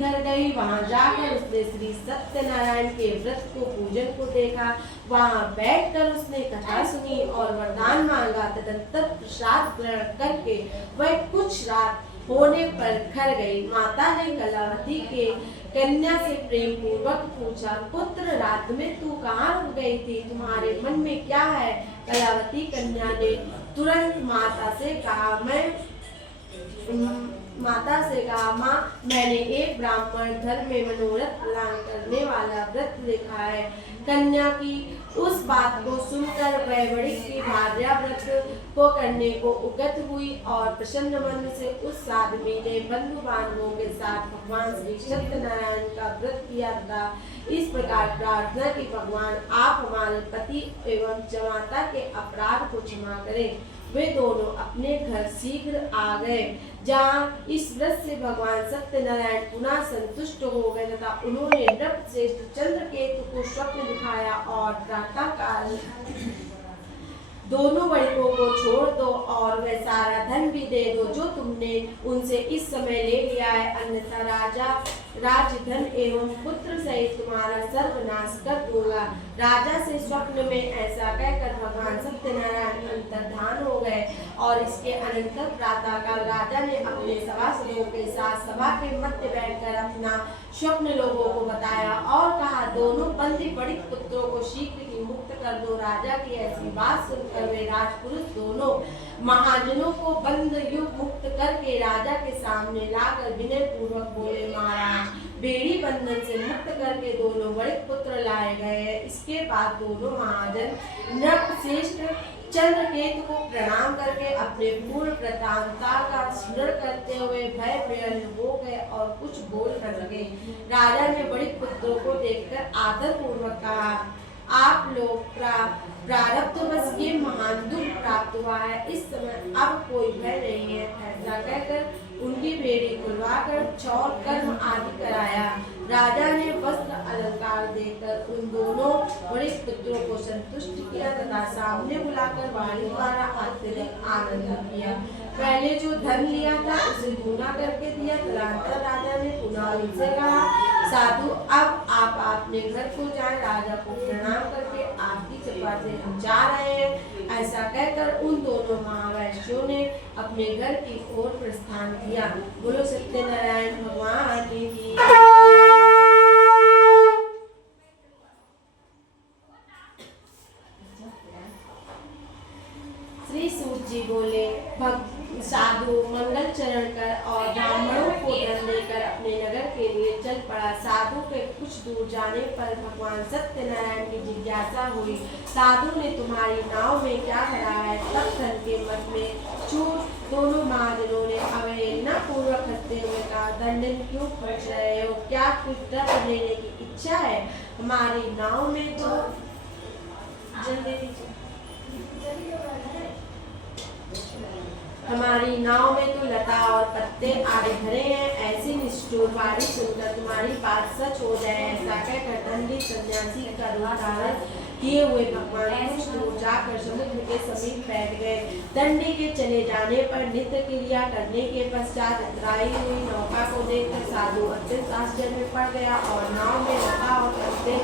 घर गई। वहां जाकर उसने श्री सत्यनारायण के व्रत को पूजन को देखा। वहां बैठकर उसने कथा सुनी और वरदान मांगा। तदंतर प्रसाद ग्रहण करके वह कुछ रात होने पर घर गई। माता ने कलावती के कन्या से प्रेम पूर्वक पूछा, पुत्र रात में तू कहाँ रुक गई थी? तुम्हारे मन में क्या है? कलावती कन्या ने तुरंत माता से कहा, माँ, मैंने एक ब्राह्मण घर में मनोरथ प्रदान करने वाला व्रत देखा है। कन्या की उस बात को सुनकर वह बड़ी की भार्या व्रत को करने को उगत हुई और प्रसन्न मन से उस साध्वी ने बंधु बांधवों के साथ भगवान श्री सत्यनारायण का व्रत किया था। इस प्रकार प्रार्थना की, भगवान आप हमारे पति एवं जमाता के अपराध को क्षमा करें। वे दोनों अपने घर शीघ्र आ गए, जहाँ इस व्रत से भगवान सत्यनारायण पुनः संतुष्ट हो गए तथा उन्होंने नृपश्रेष्ठ चंद्रकेतु को स्वप्न दिखाया और प्रातः काल दोनों बड़कों को छोड़ दो और वह सारा धन भी दे दो जो तुमने उनसे इस समय ले लिया है, अन्यथा राजधन एवं पुत्र सहित तुम्हारा सर्वनाश कर दूंगा। राजा से स्वप्न में ऐसा कहकर भगवान सत्यनारायण अंतर्धान हो गए और इसके अनंतर प्रातःकाल राजा ने अपने सभासदों के साथ सभा के मध्य बैठकर अपना स्वप्न लोगों को बताया और कहा, दोनों बंदी पड़ित पुत्रों को शीघ्र ही मुक्त कर दो। राजा की ऐसी बात सुनकर वे राजपुरुष दोनों महाजनों को बंद युग मुक्त करके राजा के सामने लाकर विनय पूर्वक बोले, महाराज, बेड़ी बंधन से मुक्त करके दोनों बड़े पुत्र लाए गए। इसके बाद दोनों महाजन नृपश्रेष्ठ चंद्रकेतु को प्रणाम करके अपने पूर्ण प्रतापता का स्मरण करते हुए भय विह्वल हो गए और कुछ बोल न सके। राजा ने बड़े पुत्रों को देखकर आदर पूर्वक कहा, आप लोग प्रारब्धवश ये महान दुख प्राप्त हुआ है, इस समय अब कोई भय नहीं है। ऐसा कहकर उनकी बेड़ी खुलवाकर क्षौर कर्म आदि कराया। राजा ने वस्त्र अलंकार देकर उन दोनों बड़े पुत्रों को संतुष्ट किया तथा सामने बुलाकर वाणी द्वारा अत्यधिक आनंद किया। पहले जो धन लिया था उसे गुना करके दिया। तदनंतर राजा ने पुनः उनसे कहा, साधु, अब आप अपने घर को जाएं। राजा को प्रणाम करके आपकी कृपा से हम जा रहे हैं। ऐसा कहकर उन दोनों महावैश्यों ने अपने घर की ओर प्रस्थान किया। बोलो सत्यनारायण भगवान की। श्री सूत जी बोले, साधु मंगल चरण कर और ब्राह्मणों को दंड देकर अपने नगर के लिए चल पड़ा। साधु के कुछ दूर जाने पर भगवान सत्यनारायण की जिज्ञासा हुई, साधु ने तुम्हारी नाव में क्या भरा है? तब धन के मत में चूर दोनों महाजनों ने अवहेलना पूर्वक हंसते हुए कहा, दंडन क्यों पूछ रहे हो? क्या कुछ दर्द लेने की इच्छा है? हमारी नाव में तो हमारी नाव में तो लता और पत्ते आदि भरे हैं। ऐसी निष्ठुर वाणी सुनकर तुम्हारी बात सच हो जाए। ऐसा कहकर दंडी सन्यासी का रूप धारण किए हुए भगवान कुछ दूर जाकर समुद्र के समीप बैठ गए। दंडी के चले जाने पर नित्य क्रिया करने के पश्चात उतराई हुई नौका को देखकर साधु अत्यंत आश्चर्य में पड़ गया और नाव में लता और पत्ते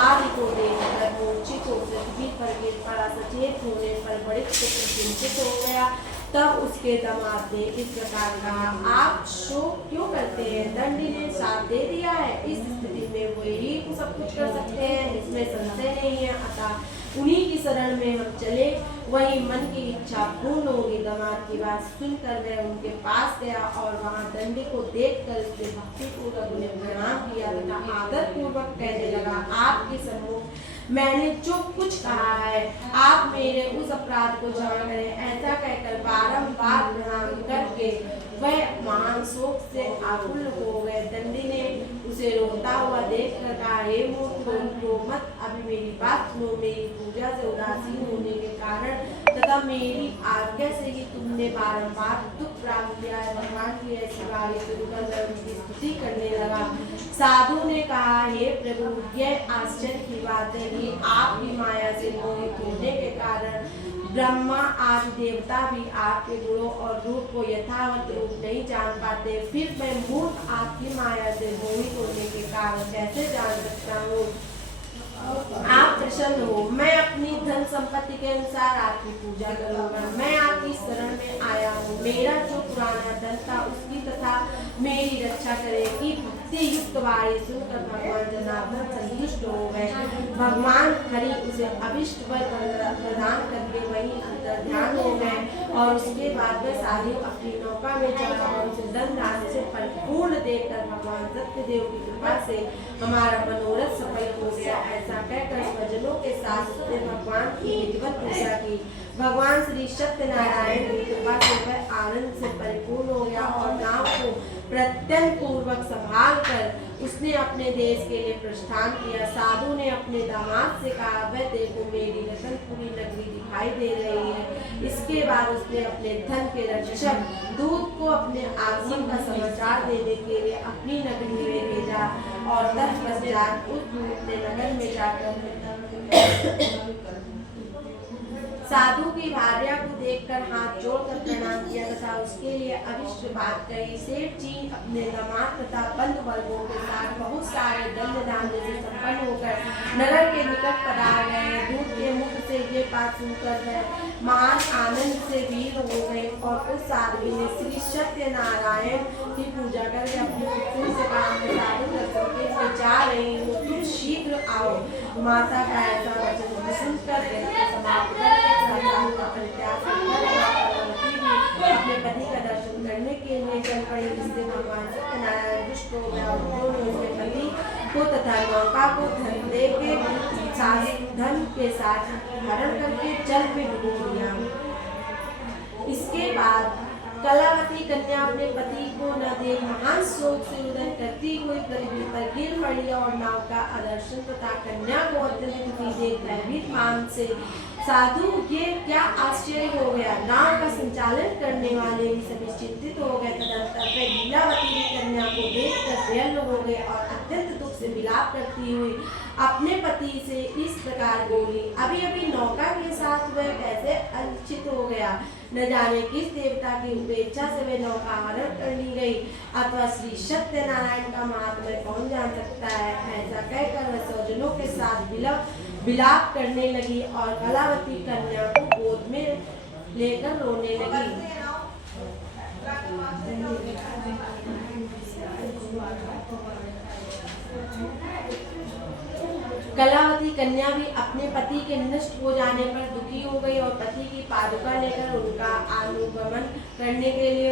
आदि को देखकर मूर्छित हो पृथ्वी पर गिर पड़ा। सचेत होने पर बड़े पुत्र चिंतित हो गया। तब उसके दामाद ने इस प्रकार कहा, आप शोक क्यों करते हैं? दंडी ने साथ दे दिया है, इस स्थिति में वही सब कुछ कर सकते हैं, इसमें संशय नहीं है। अतः उन्हीं की शरण में हम चले, वही मन की इच्छा पूर्ण होगी। दामाद की बात सुनकर वह उनके पास गया और वहां दंडी को देखकर उसने भक्ति पूर्वक उन्हें प्रणाम किया तथा आदर पूर्वक कहने लगा, आपके सम्मुख मैंने जो कुछ कहा है, आप मेरे उस अपराध को क्षमा करें। ऐसा कहकर बारंबार प्रणाम करके वह महान शोक से आकुल हो गए। दंडी ने उसे रोता हुआ देख कर कहा, हे मूर्ख, रो मत, अभी मेरी बात सुनो। मेरी पूजा से उदासीन होने के कारण तथा मेरी आज्ञा से ही तुमने बारंबार दुख प्राप्त किया है। भगवान की ऐसी बात सुनकर उनकी स्तुति करने लगा। साधु ने कहा, हे प्रभु, यह आश्चर्य की बात है कि आपकी माया से मोहित होने के कारण ब्रह्मा आदि देवता भी आपके गुणों और रूप को यथावत रूप नहीं जान पाते, फिर मैं मूर्ख आपकी माया से मोहित होने के कारण कैसे जान सकता हूँ। आप प्रसन्न हो, मैं अपनी धन संपत्ति के अनुसार आपकी पूजा करूंगा। मैं आपकी शरण में आया हूँ। मेरा जो पुराना धन था उसकी तथा मेरी रक्षा करेगी। भक्ति युक्त वाणी सुनकर भगवान जनार्दन संतुष्ट हो गए। भगवान हरि उसे अभिष्ट वर प्रदान करके वही ध्यान हो गए और उसके बाद वह साधु अपनी नौका में चला और उसे धन राशि से परिपूर्ण देकर भगवान सत्यदेव की कृपा से हमारा मनोरथ सफल हो गया। ऐसा कहकर स्वजनों के साथ उसने भगवान की विधिवत पूजा की। भगवान श्री सत्यनारायण की कृपा से वह आनंद से परिपूर्ण हो गया और नाव को प्रत्यय पूर्वक संभाल कर उसने अपने देश के लिए प्रस्थान किया। साधु ने अपने दामाद से कहा, वह देखो मेरी रतनपुरी नगरी दिखाई दे रही है। इसके बाद उसने अपने धन के रक्षक दूत को अपने आगमन का समाचार देने के लिए अपनी नगरी में भेजा और तत्पश्चात उस दूत ने नगर में जाकर साधु की भार्या को देखकर हाथ जोड़कर प्रणाम किया तथा उसके लिए अविष्ट बात कही। सेठ जी अपने दामाद तथा बंधु वर्गों के साथ बहुत सारे दंड धान्य से संपन्न होकर नगर के निकट पधार गए। दूत के मुख से ये बात सुनकर वह महान आनंद से वीर हो गए और उस आदमी ने श्री सत्यनारायण की पूजा करके अपने पुत्री से कहा, साधु दर्शन के लिए जा रही हूँ, तुम शीघ्र आओ। माता का ऐसा वचन सुनकर समाप्त कर अपने पति का दर्शन करने के लिए चल पड़ी। जिससे भगवान सत्यनारायण दुष्ट हो गया और उन्होंने उसके पति को तथा नौका को धन दे के धन के साथ हरण करके जल में डुबो दिया। इसके बाद कलावती कन्या अपने पति को न देख महान शोक से रुदन करती हुई पृथ्वी पर गिर पड़ी और नाव का आदर्शन तथा कन्या को अत्यंत दुखी देख भयभीत मान से, साधु ये क्या आश्चर्य हो गया। नाव का संचालन करने वाले भी सभी चिंतित हो गए। तदंतर वे लीलावती की कन्या को देखकर व्यग्र हो गए और अत्यंत दुख से विलाप करती हुई अपने पति से इस प्रकार बोली, अभी अभी नौका के साथ वह कैसे अनिश्चित हो गया। न जाने किस देवता की उपेक्षा से वे नौका हरण कर ली गई अथवा श्री सत्यनारायण का महात्म्य कौन जान सकता है। ऐसा कहकर वह स्वजनों के साथ विलाप करने लगी और कलावती कन्या को गोद में लेकर रोने लगी। कलावती कन्या भी अपने पति के नष्ट हो जाने पर दुखी हो गई और पति की पादुका लेकर उनका अनुगमन करने के लिए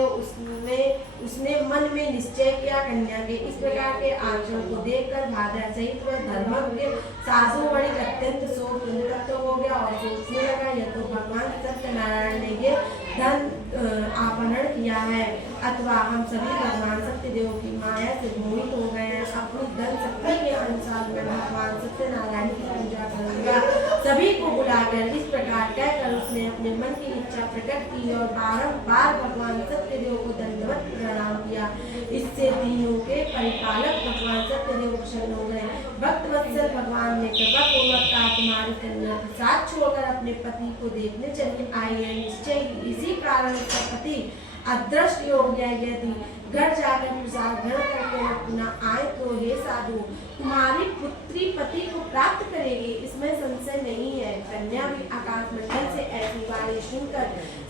उसने मन में निश्चय किया। कन्या के इस प्रकार के आचरण को देखकर भार्या सहित वह धर्मज्ञ साधु बड़ी अत्यंत शोक संतप्त हो गया और सोचने लगा, यह तो भगवान सत्यनारायण ने ये धन अपहरण किया है अथवा हम सभी भगवान सत्यदेव की माया से मोहित हो गए हैं। अपनी धन शक्ति के अनुसार मैं भगवान सत्यनारायण की पूजा करूंगा। सभी को बुलाकर इस प्रकार कहकर उसने अपने मन की इच्छा प्रकट की और बारंबार भगवान सत्यदेव को दंडवत प्रणाम किया। इससे तीनों के परिपालक भगवान सत्यदेव प्रसन्न हो गए। भक्त वत्सल भगवान ने कृपा पूर्वक कहा, तुम्हारी कन्या साथ छोड़कर अपने पति को देखने चली आई है। निश्चय इसी कारण उसका पति अदृष्ट हो गया। यदि घर जाकर प्रसाद ग्रहण करके पुनः आए तो हे साधु, तुम्हारी पुत्री पति को प्राप्त करेगी, इसमें संशय नहीं है। कन्या भी आकाश मंडल से ऐसी वाणी सुनकर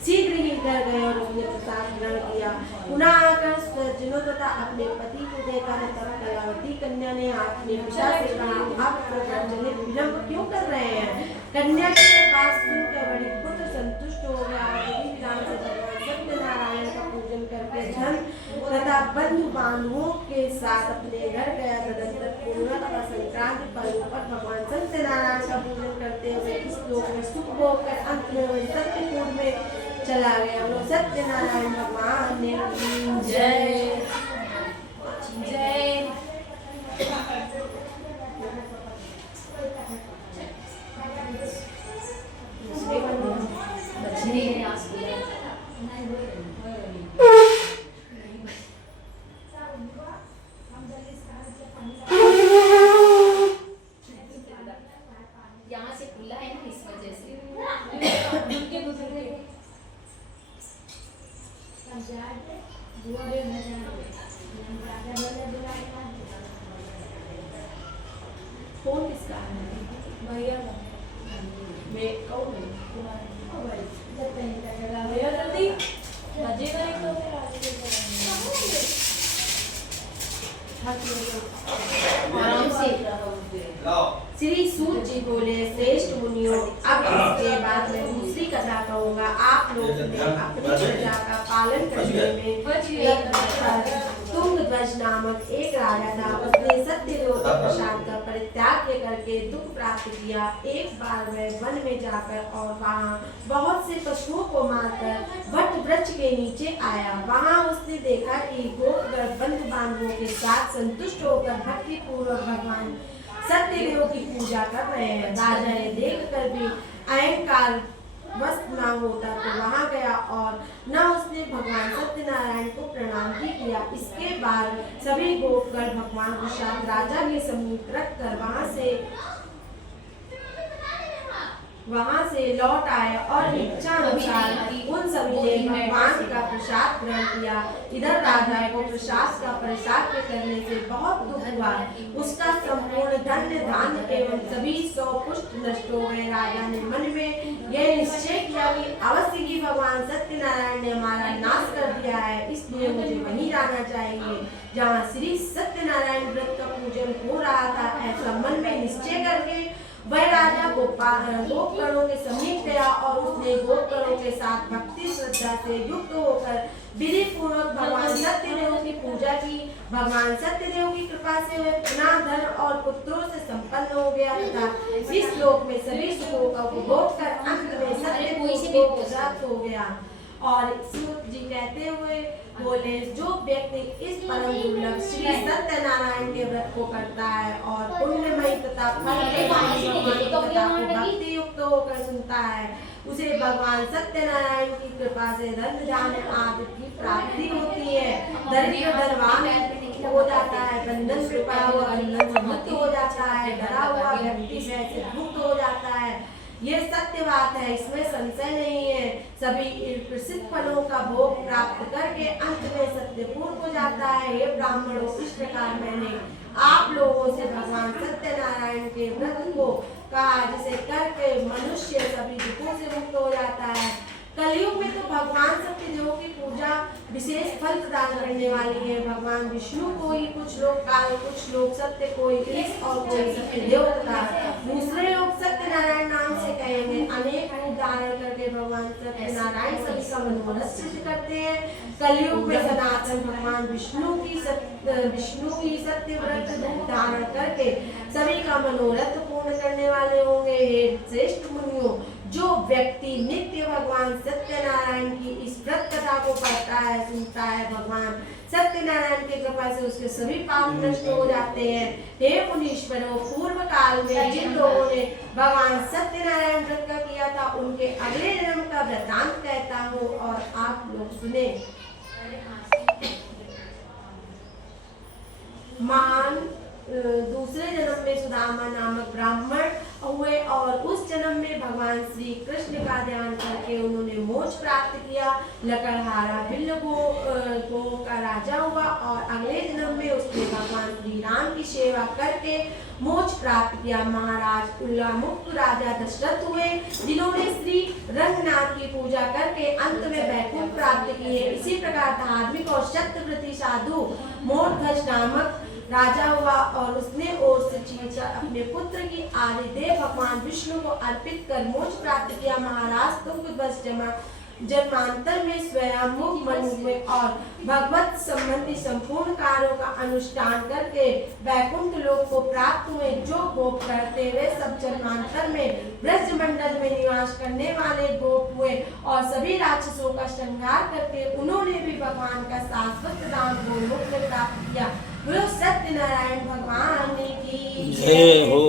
शीघ्र ही घर गए और उसने प्रसाद ग्रहण किया। पुनः आकर स्वजनों तथा अपने पति को देखा तब कलावती कन्या ने अपने पिता से कहा, आप प्रकार चले विलंब क्यों कर रहे हैं। कन्या की बात सुनकर बड़ी पुत्र संतुष्ट हो गया और विधि-विधान से भगवान सत्यनारायण का पूजन करके धन तथा बंधु बांधवों के साथ अपने घर गया। तदंतर पूर्णिमा तथा संक्रांति पर्व पर भगवान सत्यनारायण का पूजन करते हुए इस लोक में सुख भोग कर अंत में वही सत्यपुर में चला गया। वो सत्यनारायण भगवान ने जय जय। यहाँ से खुला है ना, इस वजह से मैं कहूँ जल्दी बजेगा एक तो फिर आराम से। श्री सूत जी बोले, श्रेष्ठ मुनियों, अब इसके बाद मैं दूसरी कथा कहूँगा। आप लोग ने अपनी प्रजा का पालन करने में तुंगध्वज नामक एक राजा था। उसने सत्यलोक के प्रसाद का परित्याग करके दुख प्राप्त किया। एक बार वह वन में जाकर और वहाँ बहुत से पशुओं को मारकर वट वृक्ष के नीचे आया। वहाँ उसने देखा कि गोपगण बंधु बांधवों के साथ संतुष्ट होकर भक्ति पूर्वक भगवान सत्यदेव की पूजा कर रहे हैं। राजा ने देखकर भी अहंकार वश न होता तो वहां गया और न उसने भगवान सत्यनारायण को प्रणाम भी किया। इसके बाद सभी गोपगण भगवान प्रसाद राजा के समीप रखकर वहां से लौट आए और इच्छा अनुसार उन सभी ने भगवान का प्रसाद ग्रहण किया। इधर राजा को प्रसाद का परित्याग करने से बहुत दुख हुआ। उसका संपूर्ण धन्य धान्य एवं सभी 100 पुष्ट नष्ट हो गए। राजा ने मन में यह निश्चय किया कि अवश्य ही भगवान सत्यनारायण ने हमारा नाश कर दिया है, इसलिए मुझे वहीं जाना चाहिए जहाँ श्री सत्यनारायण व्रत का पूजन हो रहा था। ऐसा मन में निश्चय करके वह राजा गोपगणों के समीप गया और उसने गोपगणों के साथ भक्ति श्रद्धा से युक्त होकर विधि पूर्वक भगवान सत्यदेव की पूजा की। भगवान सत्यदेव की कृपा से वह पुनः धन और पुत्रों से संपन्न हो गया तथा इस लोक में सभी सुखों का उपभोग कर अंत में सत्य को प्राप्त हो गया। और सूत जी कहते हुए बोले, जो व्यक्ति इस परम दुर्लभ श्री सत्यनारायण के व्रत को करता है और पुण्यमयी तथा भक्ति युक्त होकर सुनता है, उसे भगवान सत्यनारायण की कृपा से धन धान्य आदि की प्राप्ति होती है। दरिद्र धनवान हो जाता है, बंधन कृपा हुआ बंधन से मुक्त हो जाता है, डरा हुआ व्यक्ति से मुक्त हो जाता है। ये सत्य बात है, इसमें संशय नहीं है। सभी प्रसिद्ध फलों का भोग प्राप्त करके अंत में सत्य पूर्ण हो जाता है। हे ब्राह्मणों, इस प्रकार मैंने आप लोगों से भगवान सत्यनारायण के व्रत को कहा, जिसे करके मनुष्य सभी दुखों से मुक्त हो जाता है। कलयुग में तो भगवान सत्यदेव की पूजा विशेष फल प्रदान करने वाली है। भगवान विष्णु को ही कुछ लोग काल, कुछ लोग सत्य, कोई ईश और कोई सत्यदेव तथा दूसरे लोग सत्यनारायण नाम से कहेंगे। अनेक रूप धारण करके भगवान सत्यनारायण सभी का मनोरथ सिद्ध करते हैं। कलयुग में सनातन भगवान विष्णु की सत्य व्रत रूप धारण करके सभी का मनोरथ पूर्ण करने वाले होंगे। हे श्रेष्ठ मुनियों, जो व्यक्ति नित्य भगवान सत्यनारायण की इस व्रत कथा को पढ़ता है, सुनता है, भगवान सत्यनारायण की कृपा से उसके सभी पाप नष्ट हो जाते हैं। हे मुनीश्वरों, पूर्व काल में जिन लोगों ने भगवान सत्यनारायण व्रत का किया था, उनके अगले जन्म का वृतांत कहता हूँ और आप लोग सुने। महान दूसरे जन्म में सुदामा नामक ब्राह्मण हुए और उस जन्म में भगवान श्री कृष्ण का ध्यान करके उन्होंने मोक्ष प्राप्त किया। लकड़हारा बिल्ल गो का राजा हुआ और अगले जन्म में उसने भगवान श्री राम की सेवा करके मोक्ष प्राप्त किया। महाराज उल्लामुक्त राजा दशरथ हुए, जिन्होंने श्री रंगनाथ की पूजा करके अंत में वैकुंठ प्राप्त किए। इसी प्रकार धार्मिक और सत्यव्रती साधु मोरध्वज नामक राजा हुआ और उसने ओर से चीचा अपने पुत्र की आदिदेव भगवान विष्णु को अर्पित कर मोक्ष प्राप्त किया। महाराज तुंगध्वज जन्मांतर में स्वयं मुख मन हुए और भगवत संबंधी संपूर्ण कार्यों का अनुष्ठान करके वैकुंठ लोक को प्राप्त हुए। जो गोप करते हुए सब जन्मांतर में ब्रजमंडल में निवास करने वाले गोप हुए और सभी राक्षसों का संहार करके उन्होंने भी भगवान का शाश्वत धाम गोलोक में प्राप्त किया। बोलो सत्यनारायण भगवान की जय हो।